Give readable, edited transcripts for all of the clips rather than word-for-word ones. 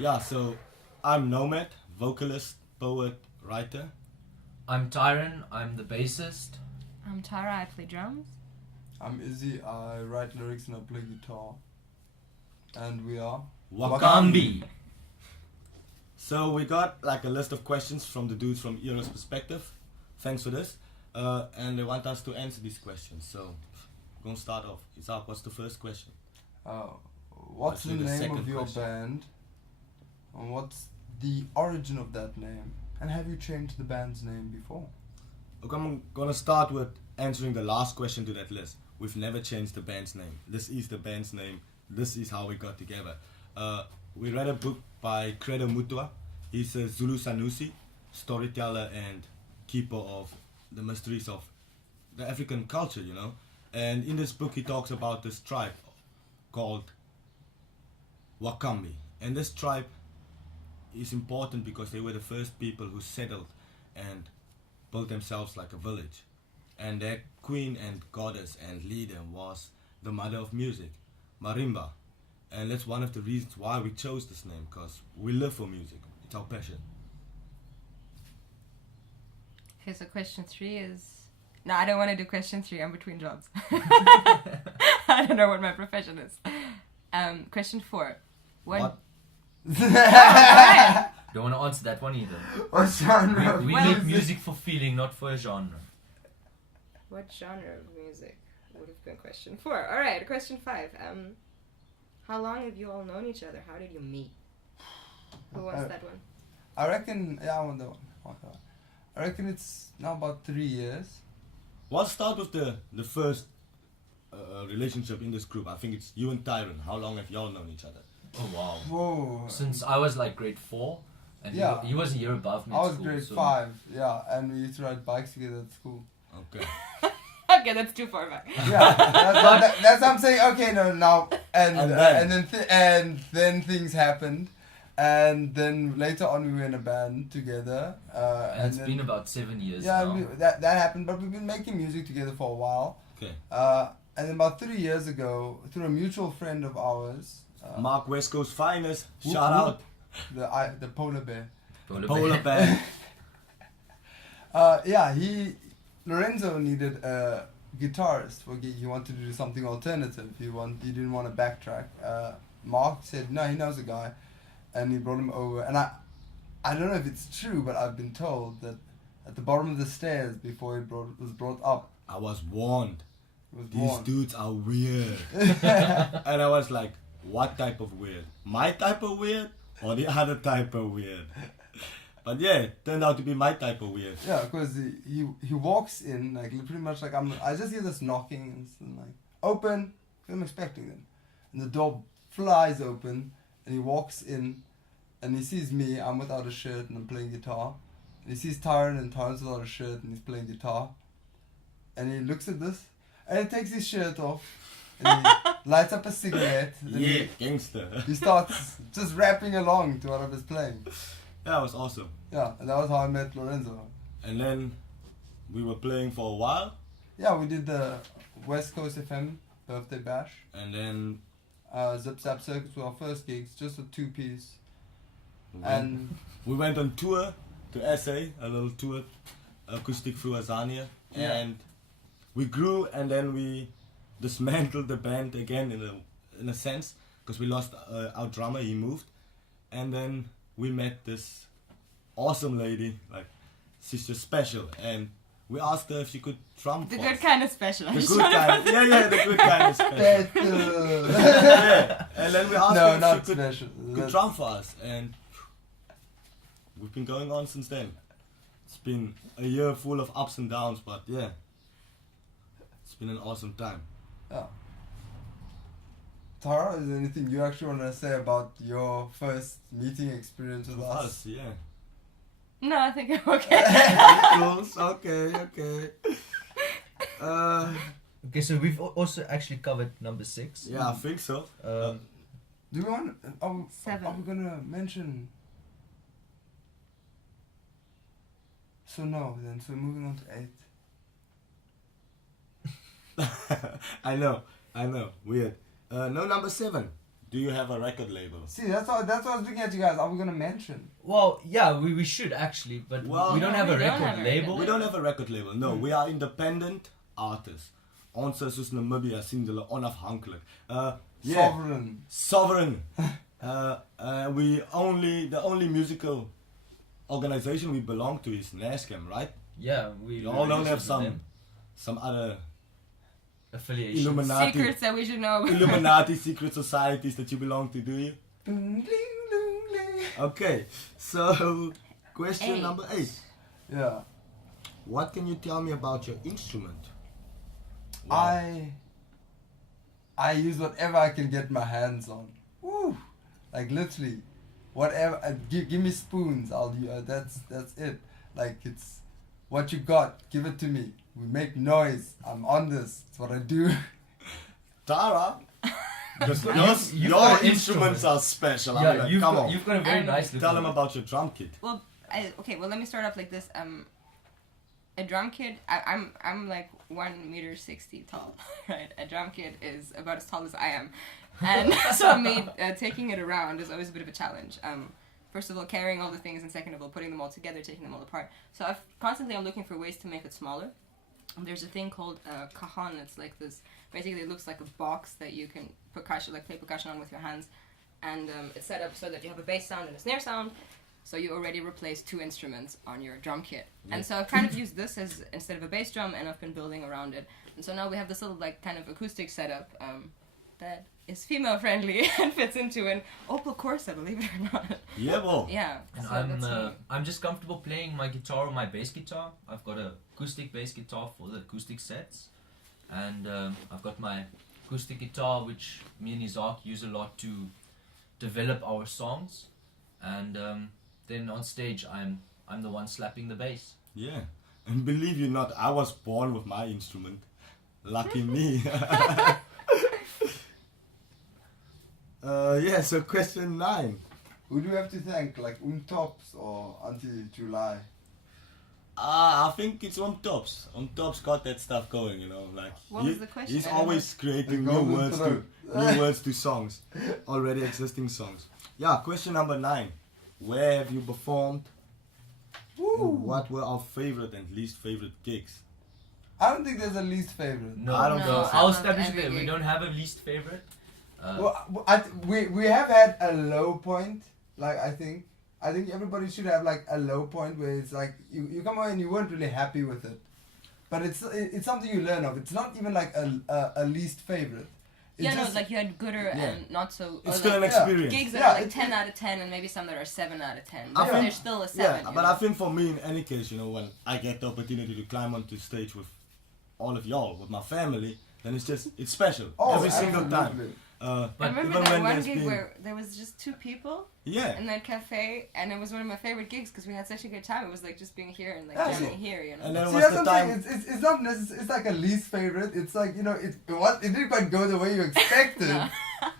Yeah, so I'm Nomad, vocalist, poet, writer. I'm Tyron, I'm the bassist. I'm Tara, I play drums. I'm Izzy, I write lyrics and I play guitar. And we are Wakambi. So we got like a list of questions from the dudes from Euro's perspective. Thanks for this. And they want us to answer these questions. So we're going to start off. Isaac, what's the first question? What's the Actually, the name second of your question. band? And what's the origin of that name? And have you changed the band's name before? Okay, I'm going to start with answering the last question to that list. We've never changed the band's name. This is the band's name. This is how we got together. We read a book by Credo Mutwa. He's a Zulu Sanusi, storyteller and keeper of the mysteries of the African culture, you know. And in this book he talks about this tribe called Wakambi. And this tribe is important because they were the first people who settled and built themselves like a village. And their queen and goddess and leader was the mother of music, Marimba. And that's one of the reasons why we chose this name, because we live for music. It's our passion. Okay, so question 3 is... No, I don't want to do question 3. I'm between jobs. I don't know what my profession is. Question 4. What? Alright. Don't want to answer that one either. What genre? We Well, make music for feeling, not for a genre. What genre of music would have been question 4? Alright, question 5. How long have you all known each other? How did you meet? Who wants that one? I reckon, yeah, I want that one. I reckon it's now about 3 years. Let's start with the first relationship in this group. I think it's you and Tyron. How long have y'all known each other? Oh wow. Whoa. Since I was like grade 4, and Yeah. he was a year above me I at was school, grade so 5, yeah, and we used to ride bikes together at school. Okay. Okay, that's too far back. Yeah, that's what I'm saying. Okay, no, now And then things happened, and then later on we were in a band together. And it's then, been about 7 years yeah, now. that happened, but we've been making music together for a while. Okay. And then about 3 years ago, through a mutual friend of ours, Mark West Coast finest. whoop, Shout out. the polar bear. Polar bear. Yeah, Lorenzo needed a guitarist. He wanted to do something alternative. He didn't want to backtrack. Mark said no, he knows a guy, and he brought him over. And I don't know if it's true, but I've been told that at the bottom of the stairs before he was brought up, I was warned. he was These born. dudes are weird. And I was like, what type of weird? My type of weird or the other type of weird? But yeah, it turned out to be my type of weird. Yeah, because he walks in like pretty much like I just hear this knocking and like open. I'm expecting them, and the door flies open, and he walks in, and he sees me. I'm without a shirt and I'm playing guitar. And he sees Tyron, and Tyron's without a shirt and he's playing guitar. And he looks at this, and he takes his shirt off, and he lights up a cigarette. And Yeah, gangster. he starts just rapping along to what I was playing. Yeah, it was awesome. Yeah, and that was how I met Lorenzo. And then we were playing for a while, Yeah, we did the West Coast FM birthday bash. and then Zip Zap Circus were our first gigs, just a 2-piece. we And went on tour to SA, a little tour, acoustic through Azania, Yeah. and we grew, and then we dismantled the band again in a sense, because we lost our drummer, he moved, and then we met this awesome lady, like she's just special, and we asked her if she could drum The for good us. kind of special. I The just good wanna kind, put- yeah, the good kind of special. that, Yeah, and then we asked no, her if not she could special. good drum for us, and we've been going on since then. It's been a year full of ups and downs, but yeah, it's been an awesome time. Yeah. Tara, is there anything you actually want to say about your first meeting experience with us? Us, yeah. No, I think I'm okay. Close, okay. Okay, so we've also actually covered number 6. Yeah, I think so. Do we want? Are 7. we gonna mention? So no, then so moving on to 8. I know, weird. No, number 7. Do you have a record label? See, that's what I was looking at you guys. Are we gonna mention? Well, yeah, we should actually, but Well, we don't have we a don't record have a label. We don't have a record label, no. We are independent artists. Ons is soos Namibia sien hulle onafhanklik. Yeah. Sovereign. The only musical organization we belong to is NASCAM, right? Yeah, we You all don't have registered with them. some other Affiliations. Illuminati Secrets that we should know. Illuminati secret societies that you belong to, do you? Bling, bling, bling, bling. Okay, so question 8. number 8. Yeah. What can you tell me about your instrument? I use whatever I can get my hands on. Woo! Like literally, whatever. Give me spoons. I'll. That's it. Like it's what you got. Give it to me. We make noise. I'm on this. It's what I do. Tara, You've your got an instruments are special. I'm Yeah, like, you've come got, on. you've got a very Um, nice Tell looking them one. about your drum kit. Well, let me start off like this. A drum kit. I'm like 1.60 tall, right? A drum kit is about as tall as I am, and so taking it around is always a bit of a challenge. First of all, carrying all the things, and second of all, putting them all together, taking them all apart. So I'm looking for ways to make it smaller. There's a thing called cajon. It's like this. Basically, it looks like a box that you can play percussion on with your hands, and it's set up so that you have a bass sound and a snare sound. So you already replaced 2 instruments on your drum kit. Yeah. And so I've kind of used this as instead of a bass drum, and I've been building around it. And so now we have this little like kind of acoustic setup that is female friendly and fits into an Opel Corsa, believe it or not. Yeah, well. Yeah. And so that's me. I'm just comfortable playing my guitar or my bass guitar. I've got a acoustic bass guitar for the acoustic sets, and I've got my acoustic guitar, which me and Isaac use a lot to develop our songs, and then on stage I'm the one slapping the bass. Yeah. And believe you not, I was born with my instrument. Lucky me. Yeah, so question 9. Who do we have to thank? Like Tops or Auntie July? I think it's Tops. Tops got that stuff going, you know. Like What was the question? He's I don't always creating The new golden words throat. new words to songs, already existing songs. Yeah, question number 9. Where have you performed? And what were our favorite and least favorite gigs? I don't think there's a least favorite. No, I don't No, think so. I I'll loved establish every that we gig. don't have a least favorite. We have had a low point. Like I think everybody should have like a low point where it's like you come out and you weren't really happy with it, but it's something you learn of. It's not even like a least favorite. It's Yeah, no, just- like you had gooder and not so. It's or still an like experience. gigs that Yeah, are like it's- 10 out of 10, and maybe some that are 7 out of 10. I But think- there's still a 7. Yeah, you but know? I think for me, in any case, you know, when I get the opportunity to climb onto stage with all of y'all, with my family, then it's special every single time. absolutely. I But remember even that when one there's gig been, where there was just 2 people yeah, in that cafe, and it was one of my favorite gigs because we had such a good time. It was like just being here and like Yeah, jamming so- here, you know. and then it See, was that's the what I'm time. saying. It's not necessarily. It's like a least favorite. It's like, you know, it didn't quite go the way you expected. No.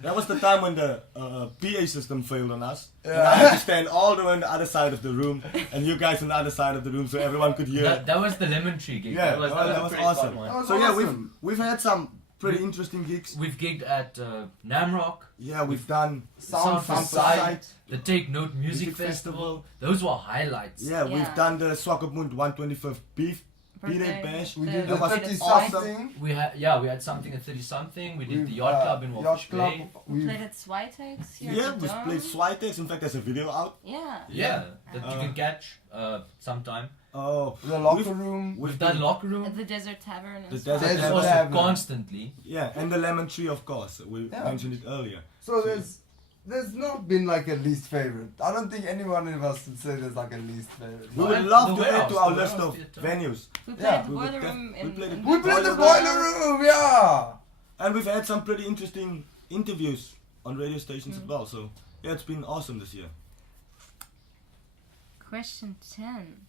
That was the time when the PA system failed on us. And Yeah. I had to stand all the way on the other side of the room, and you guys on the other side of the room, so everyone could hear. That was the lemon tree gig. Yeah, that was that a was pretty awesome. fun one. That was So yeah, awesome. we've had some pretty interesting gigs. We've gigged at Namrock, Yeah, we've done Sound from from Sight, Sight. the Take Note Music Music Festival. Those were highlights. Yeah, we've Yeah. done the Swakopmund 125th Beef Birthday. B-Day Bash. We The- did the That was 30 awesome. something. We had something at 30 something. We did the Yacht Club in Walvis Bay. We played at Switex here Yeah, at the we Dome. played Switex. In fact, there's a video out. Yeah. Yeah, that you Uh, can catch sometime. Oh, The locker we've- room. We've done Locker Room. At the Desert Tavern. The as Desert well. Desert That's also Tavern. constantly. Yeah, and the Lemon Tree, of course. We Yeah. mentioned it earlier. So there's not been like a least favorite. I don't think anyone of us would say there's like a least favorite. We No, would and love the to add warehouse, to our the list warehouse of theatre. venues. We played Yeah. at the We would Boiler def- Room we in played at We played the Boiler boiler room, yeah. And we've had some pretty interesting interviews on radio stations Mm. as well. So yeah, it's been awesome this year. Question 10.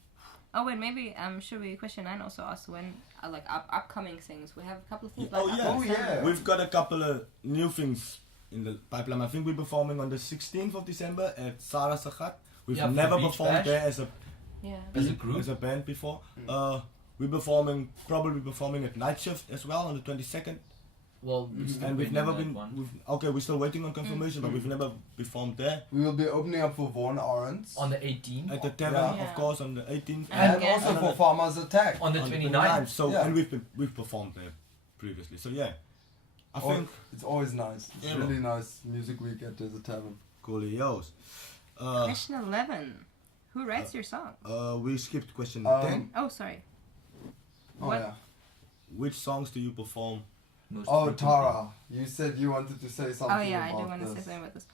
Oh wait, maybe should we question 9 also ask when like upcoming things? We have a couple of things. Oh, like yeah. up in Oh, December. yeah. We've got a couple of new things in the pipeline. I think we're performing on the 16th of December at Sarah Sagat. We've Yeah, for never Beach performed Bash. there as a Yeah. As a group. as a band before. Mm. We're probably performing at Night Shift as well on the 22nd. Well, we're still And we've waiting never on that been. one. We're still waiting on confirmation, but Mm. we've never performed there. We will be opening up for Vaughan Arons. On the 18th. At the tavern, Yeah. of course, on the 18th. And And again- also for Farmers Attack. On the on 29th. So Yeah. and we've performed there previously. So yeah, I Oh, think it's always nice. It's Yeah. really nice music week at the tavern. coolios. Question 11. Who writes your song? We skipped question Um, 10. Oh, sorry. Oh What? yeah. Which songs do you perform? Most Oh frequently. Tara, you said you wanted to say something. Oh yeah, I do about want to say this. something about this.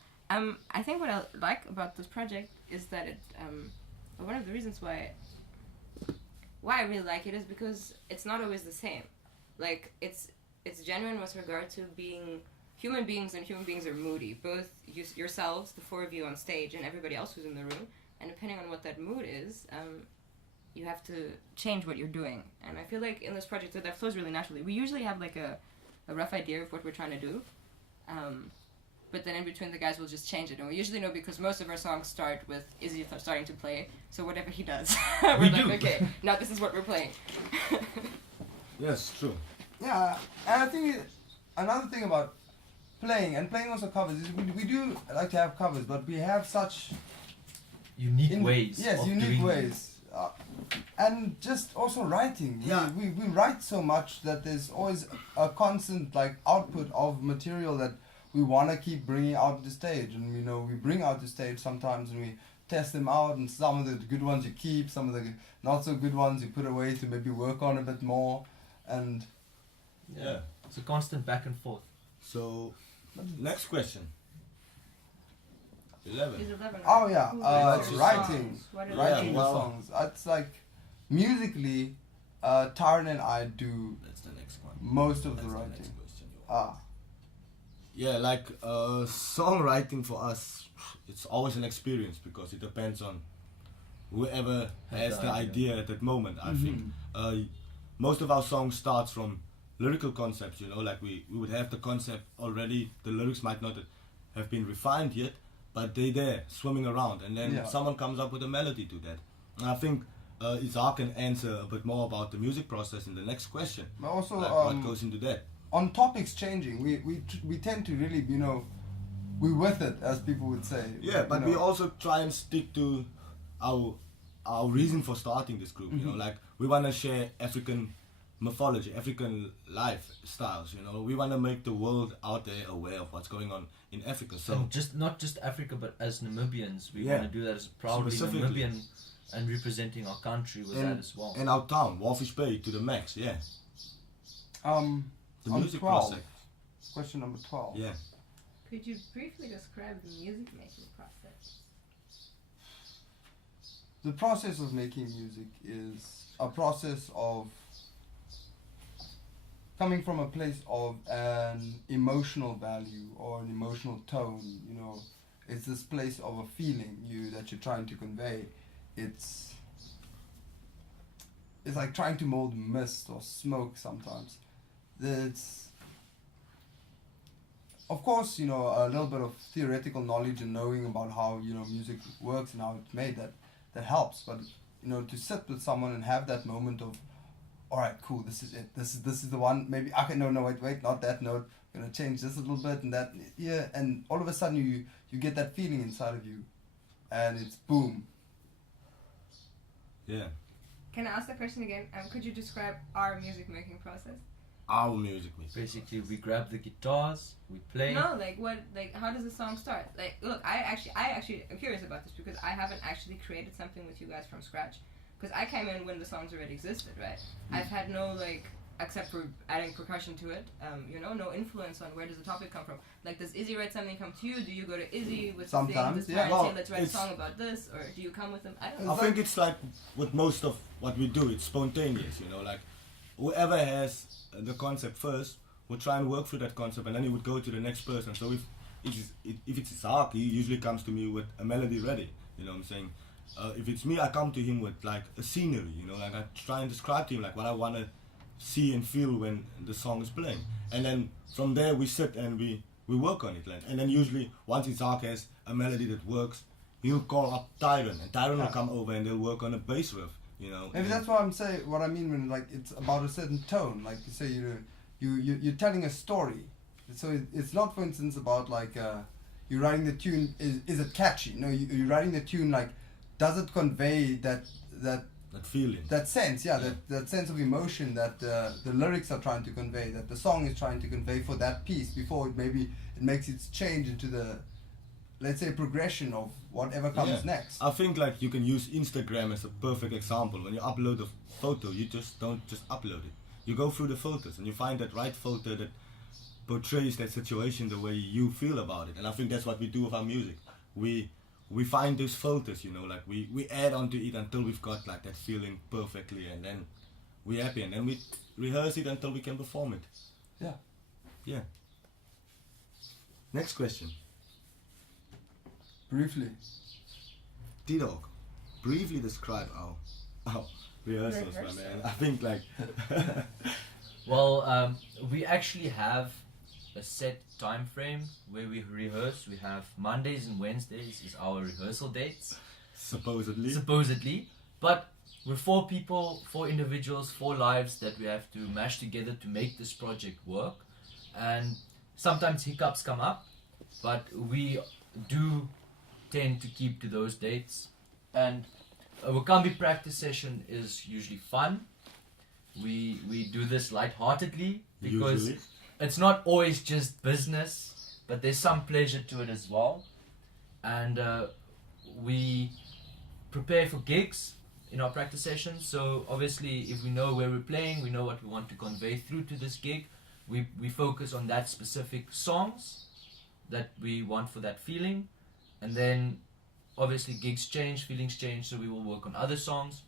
I think what I like about this project is that it one of the reasons why I really like it is because it's not always the same. Like it's genuine with regard to being human beings, and human beings are moody. Both yourselves, the 4 of you on stage, and everybody else who's in the room. And depending on what that mood is, you have to change what you're doing. And I feel like in this project that flows really naturally. We usually have like a rough idea of what we're trying to do. But then in between the guys will just change it. And we usually know because most of our songs start with Izzy starting to play. So whatever he does, we're We like, do. okay, now this is what we're playing. Yes, true. Yeah, and I think another thing about playing also covers is we do like to have covers, but we have such Unique ways. Yes, of unique doing ways. And just also writing. Yeah. We write so much that there's always a constant like output of material that we want to keep bringing out the stage. And we bring out the stage sometimes and we test them out, and some of the good ones you keep, some of the not so good ones you put away to maybe work on a bit more. And Yeah. It's a constant back and forth. So next question. 11. Is 11, oh right? yeah, Who writes your writing. songs? What are Yeah, Writing well- the songs. It's like musically, Tyron and I do That's the next one. most of That's the the writing. next question. Ah, Yeah, like songwriting for us, it's always an experience because it depends on whoever Has has the the idea. idea at that moment. I Mhm. think most of our songs starts from lyrical concepts. Like we would have the concept already. The lyrics might not have been refined yet, but they're there swimming around, and then Yeah. someone comes up with a melody to that. And I think Isaac can answer a bit more about the music process in the next question. but also Like what goes into that. on topics changing, we tend to really we with it, as people would say. Yeah, but you we know. also try and stick to our reason for starting this group. Mhm. Like we want to share African mythology, African lifestyles. We want to make the world out there aware of what's going on in Africa. So And not just Africa, but as Namibians, we Yeah. want to do that as proudly Specifically. Namibian and representing our country with that as well. in our town, Walvis Bay, to the max. Yeah, the on music 12, process. question number 12. Yeah. Could you briefly describe the music making process? The process of making music is a process of coming from a place of an emotional value or an emotional tone, you know, it's this place of a feeling that you're trying to convey. It's like trying to mold mist or smoke sometimes. It's, of course, you know, a little bit of theoretical knowledge and knowing about how, you know, music works and how it's made, that helps. But, you know, to sit with someone and have that moment of, all right, cool, this is it. This is the one. Maybe, okay, no, wait, not that note. I'm gonna change this a little bit and that, yeah. And all of a sudden you get that feeling inside of you, and it's boom. Yeah. Can I ask the question again? Could you describe our music making process? Our music. Basically, we grab the guitars, we play. No, like how does the song start? Like, look, I actually am curious about this because I haven't actually created something with you guys from scratch. Because I came in when the songs already existed, right? I've had no, like, except for adding percussion to it, you know, no influence on where does the topic come from. Like, does Izzy write something come to you? Do you go to Izzy with sometimes, the thing, yeah. and say, let's write a song about this? Or do you come with them? I don't know. I think it's like with most of what we do, it's spontaneous, you know, like whoever has the concept first will try and work through that concept, and then he would go to the next person. So if it's Isaac, he usually comes to me with a melody ready, you know what I'm saying? If it's me, I come to him with like a scenery, you know, like I try and describe to him like what I want to see and feel when the song is playing. And then from there we sit and we work on it. Like, and then usually once Isaac has a melody that works, he'll call up Tyron, and Tyron will come over and they'll work on a bass riff, you know. Maybe that's what I'm saying. What I mean when like it's about a certain tone. Like you say, you're telling a story. So it's not, for instance, about like you're writing the tune. Is it catchy? No, you're writing the tune like, does it convey that feeling, that sense? Yeah, that sense of emotion that the lyrics are trying to convey, that the song is trying to convey for that piece before it makes its change into the, let's say, progression of whatever comes next. I think like you can use Instagram as a perfect example. When you upload a photo, you just don't just upload it. You go through the filters and you find that right photo that portrays that situation the way you feel about it. And I think that's what we do with our music. We find those filters, you know, like we add onto it until we've got like that feeling perfectly, and then we're happy, and then we rehearse it until we can perform it. Yeah. Next question. Briefly. T-Dog, briefly describe our rehearsals, my man. I think like... Well, we actually have a set time frame where we rehearse. We have Mondays and Wednesdays is our rehearsal dates. Supposedly. But we're 4 people, 4 individuals, 4 lives that we have to mash together to make this project work. And sometimes hiccups come up, but we do tend to keep to those dates. And a Wakambi practice session is usually fun. We do this lightheartedly because Usually. It's not always just business, but there's some pleasure to it as well. And we prepare for gigs in our practice sessions. So obviously, if we know where we're playing, we know what we want to convey through to this gig. We focus on that specific songs that we want for that feeling. And then obviously gigs change, feelings change, so we will work on other songs.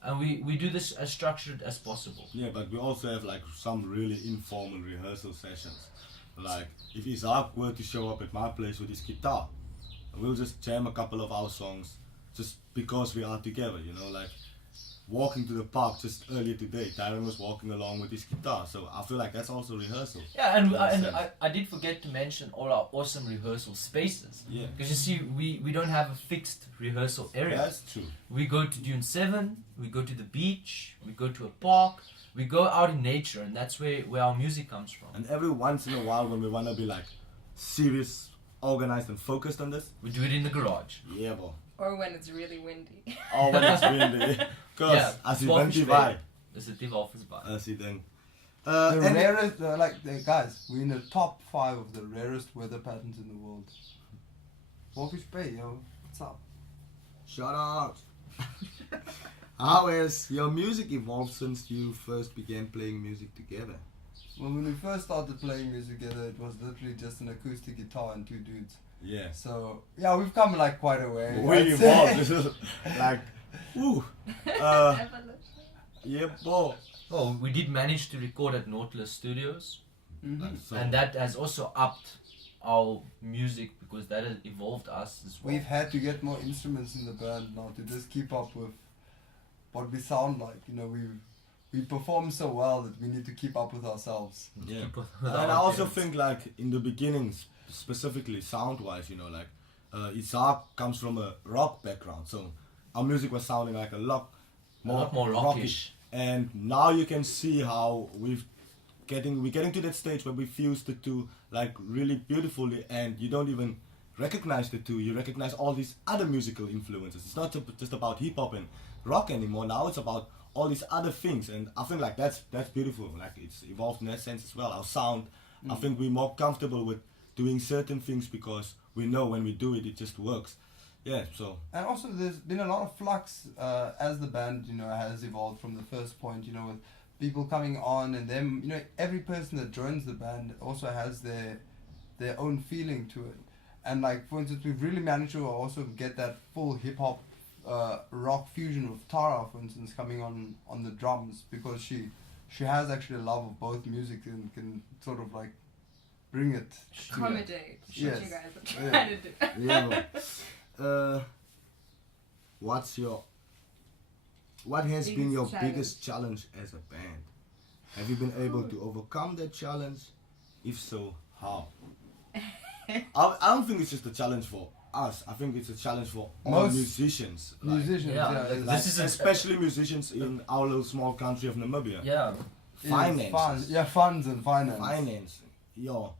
And we do this as structured as possible. Yeah, but we also have like some really informal rehearsal sessions. Like if Isaac were to show up at my place with his guitar, we'll just jam a couple of our songs just because we are together, you know, like walking to the park just earlier today, Tyron was walking along with his guitar, so I feel like that's also rehearsal. Yeah, and I did forget to mention all our awesome rehearsal spaces. Yeah. Because you see, we don't have a fixed rehearsal area. That's true. We go to Dune 7, we go to the beach, we go to a park, we go out in nature, and that's where our music comes from. And every once in a while when we want to be like serious, organized and focused on this, We do it in the garage. yeah, bro. Or when it's really windy. Oh, when it's windy. Because as you went by. Dis is die Walvis Bay. As you then. The and rarest, guys, we're in the top 5 of the rarest weather patterns in the world. Walvis Bay, yo, what's up? Shout out. How has your music evolved since you first began playing music together? Well, when we first started playing music together, it was literally just an acoustic guitar and 2 dudes. Yeah. So, yeah, we've come like quite a way. We I'd say. evolved. This is like, ooh. Yeah, bro. Oh, we did manage to record at Nautilus Studios, Mhm. So, and that has also upped our music because that has evolved us as well. We've had to get more instruments in the band now to just keep up with what we sound like. You know, we perform so well that we need to keep up with ourselves. yeah. People And without I also parents. think like in the beginning, specifically sound-wise, you know, like Isaac comes from a rock background, so our music was sounding like a lot more rocky. rockish. And now you can see how we're getting to that stage where we fuse the two like really beautifully, and you don't even recognize the two. You recognize all these other musical influences. It's not just about hip hop and rock anymore. Now it's about all these other things, and I think like that's beautiful. Like it's evolved in that sense as well. Our sound, I think we're more comfortable with doing certain things because we know when we do it, it just works. Yeah, so And also, there's been a lot of flux as the band, you know, has evolved from the first point. You know, with people coming on and them, you know, every person that joins the band also has their own feeling to it. And like, for instance, we've really managed to also get that full hip hop rock fusion with Tara, for instance, coming on the drums, because she has actually a love of both music and can sort of like bring it to Accommodate what Yes. you guys are Yeah. trying to do. yeah. What has been Biggest your challenge. biggest challenge as a band? Have you been able to overcome that challenge? If so, how? I don't think it's just a challenge for us. I think it's a challenge for all Most musicians. Like, musicians. yeah, Yeah, like it's- like, This is a- especially musicians in our little small country of Namibia. Yeah, it's Finances. funds and finance. Finance. Yo.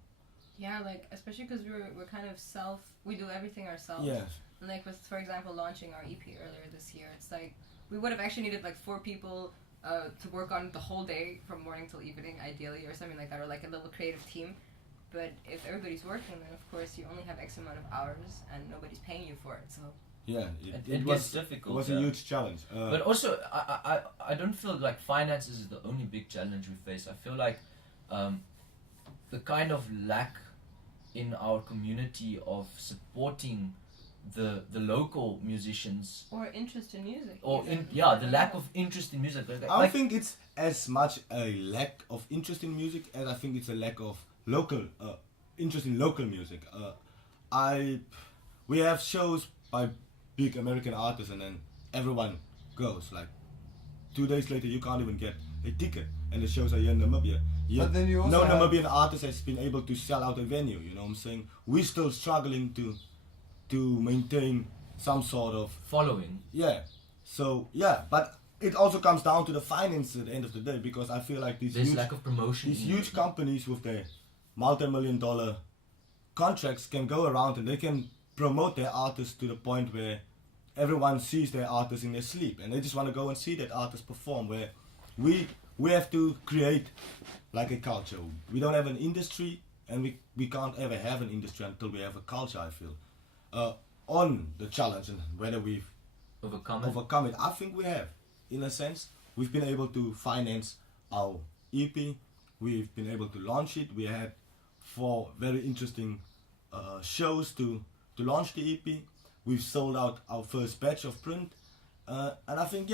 Yeah, like especially because we're kind of we do everything ourselves. Yes. And like with, for example, launching our EP earlier this year, it's like we would have actually needed like 4 people to work on the whole day from morning till evening, ideally, or something like that, or like a little creative team. But if everybody's working, then of course you only have X amount of hours, and nobody's paying you for it. So Yeah. it gets difficult. It was a yeah. huge challenge. But also, I don't feel like finances is the only big challenge we face. I feel like the kind of lack in our community of supporting the local musicians, or interest in music. or even. the lack of interest in music. I don't think it's as much a lack of interest in music as I think it's a lack of local interest in local music. We have shows by big American artists, and then everyone goes. Like 2 days later, you can't even get a ticket, and the shows are here in Namibia. But then you also No have- Namibian artist has been able to sell out a venue. You know what I'm saying? We're still struggling to maintain some sort of following. yeah. So yeah, but it also comes down to the finance at the end of the day, because I feel like There's lack of promotion. these in huge companies with their multi-million-dollar contracts can go around and they can promote their artists to the point where everyone sees their artists in their sleep, and they just want to go and see that artist perform. Where we have to create like a culture. We don't have an industry, and we can't ever have an industry until we have a culture, I feel. On the challenge and whether we've overcome it, I think we have. In a sense, we've been able to finance our EP. We've been able to launch it. We had 4 very interesting shows to launch the EP. We've sold out our first batch of print, and I think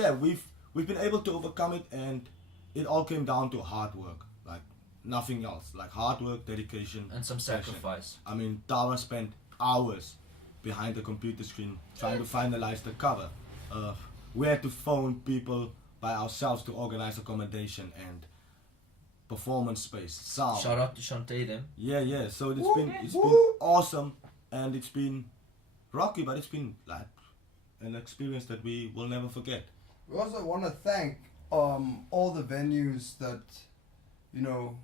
we've been able to overcome it, and it all came down to hard work, like nothing else, like hard work, dedication, and some passion. sacrifice. I mean, Tara spent hours behind the computer screen trying to finalize the cover. We had to phone people by ourselves to organize accommodation and performance space, sound. Shout out to Shantae them. Yeah. So it's Woo, been woo. awesome, and it's been rocky, but it's been like an experience that we will never forget. We also want to thank all the venues that, you know,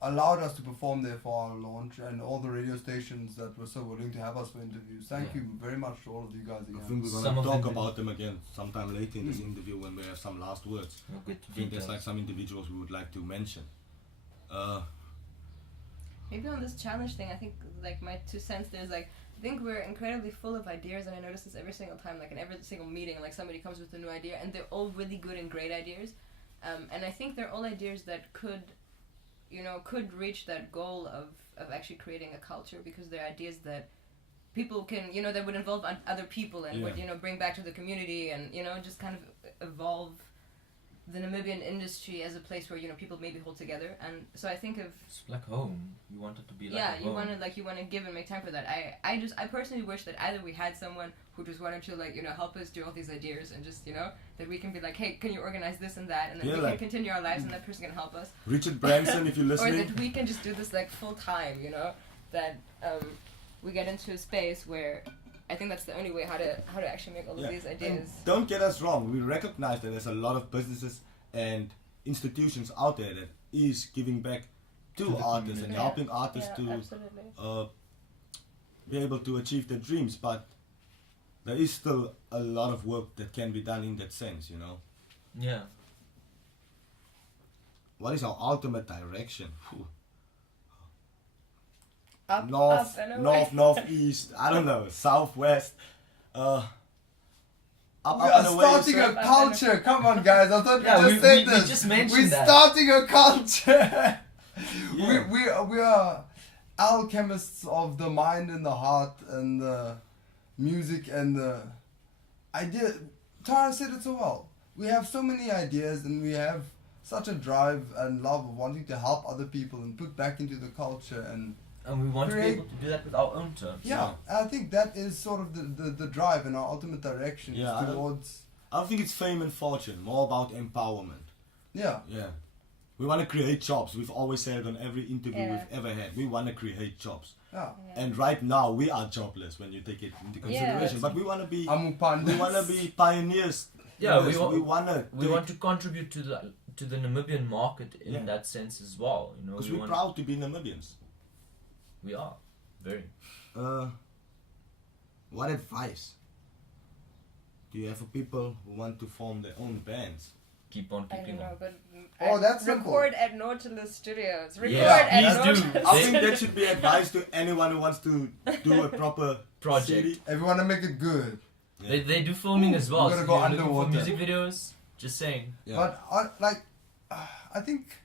allowed us to perform there for our launch, and all the radio stations that were so willing to have us for interviews. Thank Yeah. you very much to all of you guys I again. think we're Some gonna of talk them- about them again sometime later in this interview when we have some last words. We'll get to I think there's details. like some individuals we would like to mention. Maybe on this challenge thing, I think like my 2 cents, there's like, I think we're incredibly full of ideas, and I notice this every single time, like in every single meeting, like somebody comes with a new idea, and they're all really good and great ideas, and I think they're all ideas that could reach that goal of actually creating a culture, because they're ideas that people can, that would involve other people and would, Yeah. bring back to the community, and, just kind of evolve the Namibian industry as a place where, you know, people maybe hold together. And so I think of, It's like home. You want it to be like yeah, a you home. want to give and make time for that. I personally wish that either we had someone who just wanted to, like, you know, help us do all these ideas, and just, you know, that we can be like, hey, can you organize this and that, and then Yeah, we like- can continue our lives, and that person can help us. Richard Branson, if you're Or listening. that we can just do this like full time, you know, that we get into a space where I think that's the only way how to actually make all of these And ideas. don't get us wrong, we recognize that there's a lot of businesses and institutions out there that is giving back to the artists and community. helping artists to absolutely. be able to achieve their dreams, but there is still a lot of work that can be done in that sense, you know. Yeah. What is our ultimate direction? Whew. Up, North, up and away. north, northeast, I don't know, southwest, up We are and away. starting sir. a culture. Come on, guys. I thought Yeah, we we- just said we this. just mentioned We're that. starting a culture. Yeah. We are alchemists of the mind and the heart and the music and the idea. Tara said it so well. We have so many ideas and we have such a drive and love of wanting to help other people and put back into the culture and And we want to be Create- able to do that with our own terms. yeah, I think that is sort of the drive and our ultimate direction Yeah, I is don't- towards I don't think it's fame and fortune, more about empowerment. yeah. Yeah. We want to create jobs. We've always said it on every interview Yeah. we've ever had. We want to create jobs. Yeah. And right now, we are jobless when you take it into consideration. But we want to be, we want to be pioneers. Yeah, in this. we want to. We want to contribute to the Namibian market in Yeah. that sense as well. You know, because we we're want, proud to be Namibians. We are very. What advice do you have for people who want to form their own bands? Keep on I don't keeping know, on. but Oh, that's simple. record at Nautilus Studios. Record Yeah, at please do. Nautilus. I think that should be advice to anyone who wants to do a proper Project. CD. If you want to make it good. Yeah. They do filming as well. We gotta So go if you're looking for underwater. music videos. Just saying. Yeah. But I think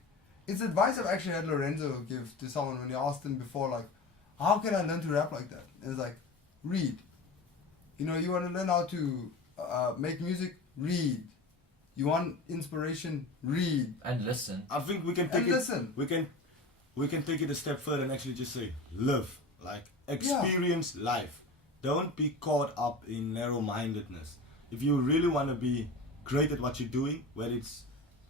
it's advice I've actually had Lorenzo give to someone when he asked him before, like, how can I learn to rap like that? And it's like, read. You know, you want to learn how to make music, read. You want inspiration, read. And listen. I think we can take And it. listen. We can take it a step further and actually just say live, like experience life. Don't be caught up in narrow-mindedness. If you really want to be great at what you're doing, whether it's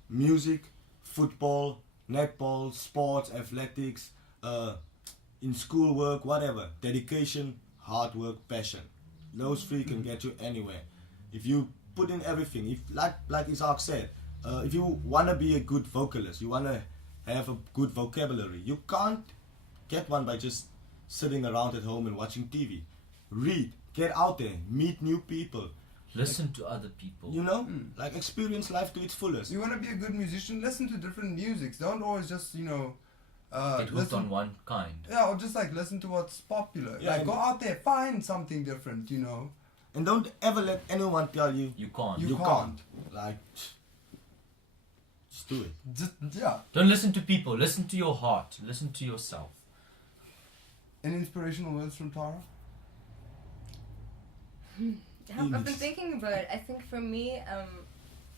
music, football, netball, sports, athletics, in schoolwork, whatever, dedication, hard work, passion. Those three can get you anywhere. If you put in everything, if like Isaac said, if you want to be a good vocalist, you want to have a good vocabulary, you can't get one by just sitting around at home and watching TV. Read, get out there, meet new people, Listen to other people. you know, like experience life to its fullest. You want to be a good musician, listen to different musics. Don't always just, you know, Get hooked on one kind. Yeah, or just like listen to what's popular. Yeah, like and- go out there, find something different, you know. And don't ever let anyone tell you You can't. You you can't. can't. Like, just do it. Just yeah. Don't listen to people. Listen to your heart. Listen to yourself. Any inspirational words from Tara? I've been thinking about it. I think for me,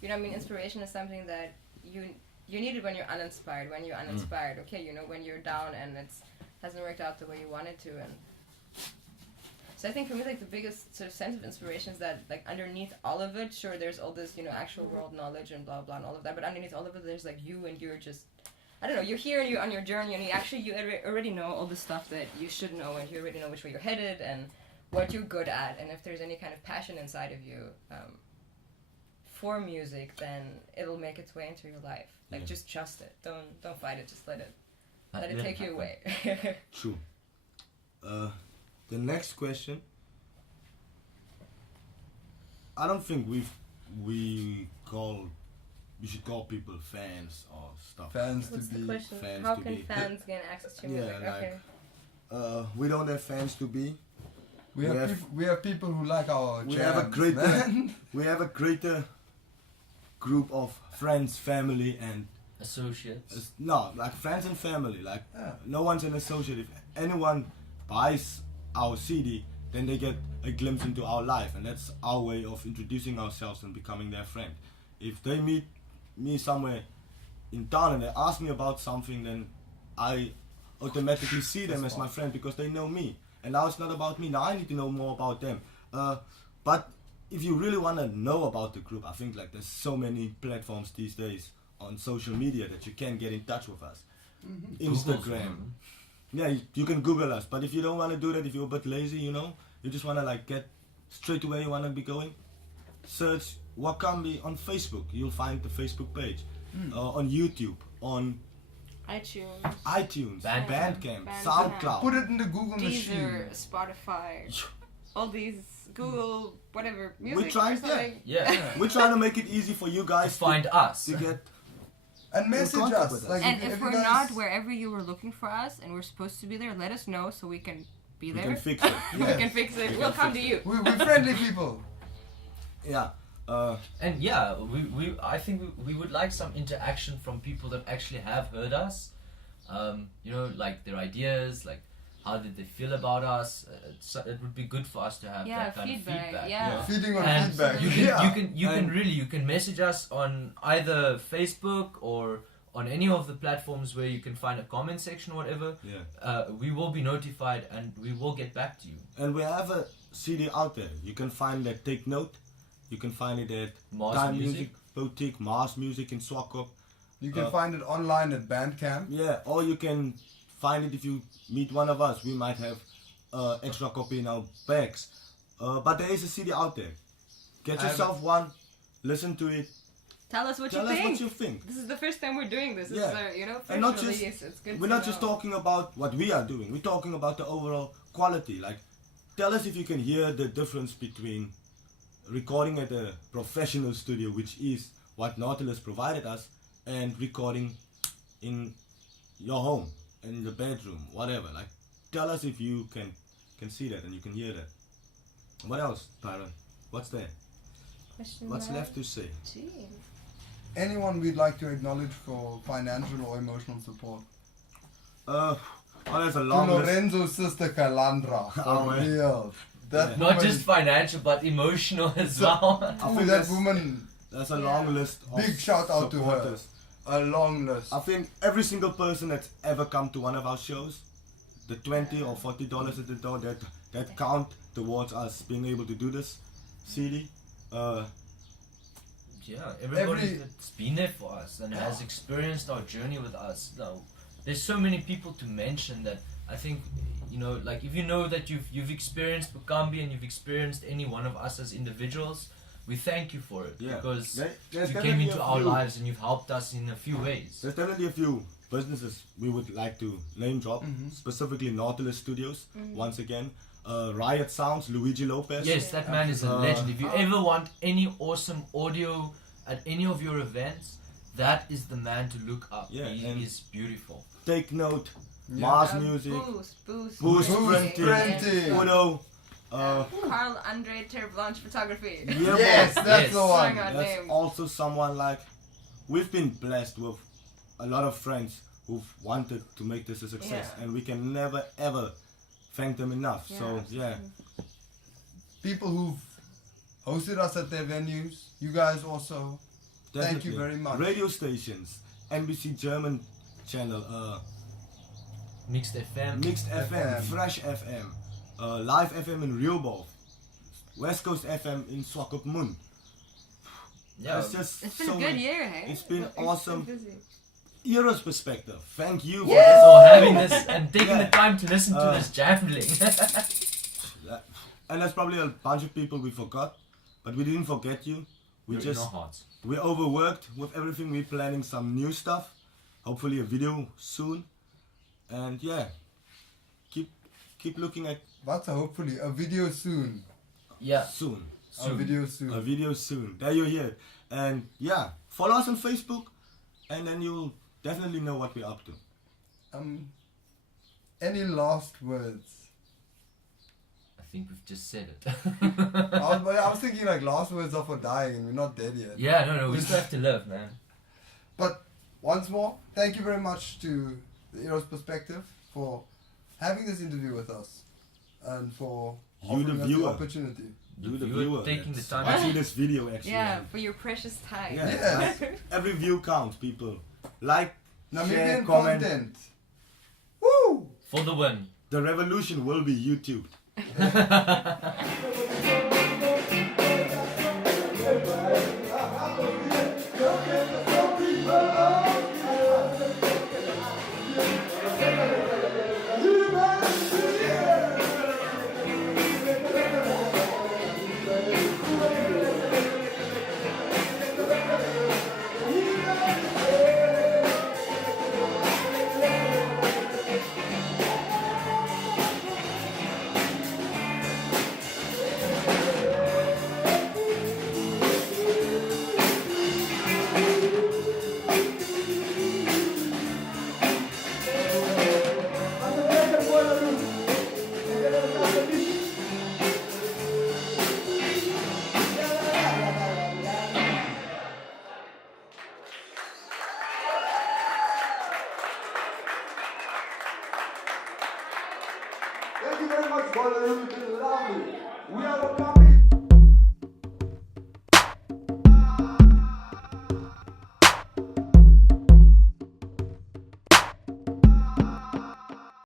you know, I mean, inspiration is something that you need it when you're uninspired. When you're uninspired, okay, you know, when you're down and it hasn't worked out the way you wanted to, and so I think for me, like the biggest sort of sense of inspiration is that, like, underneath all of it, sure, there's all this, you know, actual world knowledge and blah blah and all of that, but underneath all of it, there's like you, and you're just, I don't know, you're here and you're on your journey, and you already know all the stuff that you should know, and you already know which way you're headed and what you're good at, and if there's any kind of passion inside of you for music, then it'll make its way into your life. Like, Yeah. just trust it. Don't fight it. Just let it Let it take you happen. away. True. The next question. I don't think we should call people fans or stuff. Fans What's to the be. question? fans How to can be. fans gain access to Yeah, music? like- Okay. We don't have fans to be. We have people who like our We jams, have a great man. we have a greater group of friends, family, and Associates. no, like friends and family. Like Yeah. no one's an associate. If anyone buys our CD, then they get a glimpse into our life, and that's our way of introducing ourselves and becoming their friend. If they meet me somewhere in town and they ask me about something, then I automatically see them as my friend because they know me. And now it's not about me. Now I need to know more about them. But if you really want to know about the group, I think like there's so many platforms these days on social media that you can get in touch with us. Instagram. Yeah, you can Google us. But if you don't want to do that, if you're a bit lazy, you know, you just want to like get straight to where you want to be going, search Wakambi on Facebook. You'll find the Facebook page. On YouTube, on iTunes, Bandcamp, SoundCloud. Put it in the Google Deezer, machine. Spotify, all these Google, whatever, music We're trying, or something. We're trying to make it easy for you guys To find us. to get. And message contact with us. us. Like And if you we're guys- not wherever you were looking for us and we're supposed to be there, let us know so we can be We there. can fix it. We Yeah. can fix it. We We'll can come fix to you. we're friendly people. Yeah. And yeah, I think we would like some interaction from people that actually have heard us. You know, like their ideas, like how did they feel about us. It would be good for us to have Yeah, that kind feedback, of feedback. yeah. Feeding on And feedback. you can message us on either Facebook or on any of the platforms where you can find a comment section or whatever. Yeah. We will be notified and we will get back to you. And we have a CD out there. You can find it at Take Note. You can find it at Mars Time Music. Boutique, Mars Music in Swakop. You can find it online at Bandcamp. Yeah, or you can find it if you meet one of us. We might have extra copy in our bags. But there is a CD out there. Get yourself one, listen to it, Tell us what tell you us think. what you think. This is the first time we're doing this. This Yeah. is our, you know, first And not just- release. It's good We're to not just know. talking about what we are doing. We're talking about the overall quality. Like, tell us if you can hear the difference between recording at a professional studio, which is what Nautilus provided us, and recording in your home, in the bedroom, whatever. Like, tell us if you can see that and you can hear that. What else, Tyron? What's there? Question What's mark? left to say? Gee. Anyone we'd like to acknowledge for financial or emotional support? Well, there's a To long list. Lorenzo's sister Calandra. For Oh, man. real. That Yeah. Not woman, just financial, but emotional as well. I ooh, think that there's- woman, There's a long list of Big shout out to her. supporters. a long list. I think every single person that's ever come to one of our shows, the $20 or $40 at the door, that count towards us being able to do this CD. Yeah, everybody Every- that's been there for us and has experienced our journey with us. Now, there's so many people to mention that I think, you know, like if you know that you've experienced Wakambi and you've experienced any one of us as individuals, we thank you for it Yeah. because There's you came definitely into a our few- lives and you've helped us in a few ways. There's definitely a few businesses we would like to name drop, specifically Nautilus Studios, once again. Riot Sounds, Luigi Lopez. Yes, that man is a legend. If you ever want any awesome audio at any of your events, that is the man to look up. Yeah, He and- is beautiful. Take Note, Mars Music, Boost Boost Printing. Printing, Uno. Carl Andre Terblanche Photography. Yeah, Yes, man. that's Yes. the Oh my one. God, That's name. also someone like we've been blessed with a lot of friends who've wanted to make this a success, Yeah. and we can never ever thank them enough. Yeah, So yeah, People who've hosted us at their venues. You guys also. Thank you definitely. very much. Radio stations, NBC German channel, Mixed FM. Mixed FM, FM. Fresh FM, Live FM in Rehoboth, West Coast FM in Swakopmund. Yeah, It's just It's been so a good many- year, hey? It's been been awesome. busy. Heroes perspective. Thank you for so having this and taking Yeah. the time to listen to this jambling. that. And there's probably a bunch of people we forgot, but we didn't forget you. We You're in just our hearts. we overworked with everything. We're planning some new stuff. Hopefully a video soon. And yeah, keep looking at What's hopefully a video soon. Yeah. soon. A video soon. A video soon. There you hear it. And yeah, follow us on Facebook, and then you'll definitely know what we're up to. Any last words? I think we've just said it. I was thinking like last words are for dying and we're not dead yet. Yeah, no, we still have to live, man. But once more, thank you very much to the Heroes Perspective for having this interview with us and for You, the offering us viewer. opportunity. You, the viewer viewer, taking the that's time. watching this video actually. Yeah, for your precious time. Yeah, Yeah. like, every view counts, people. Like, share, Namibian comment. content. Woo! For the win. The revolution will be YouTube.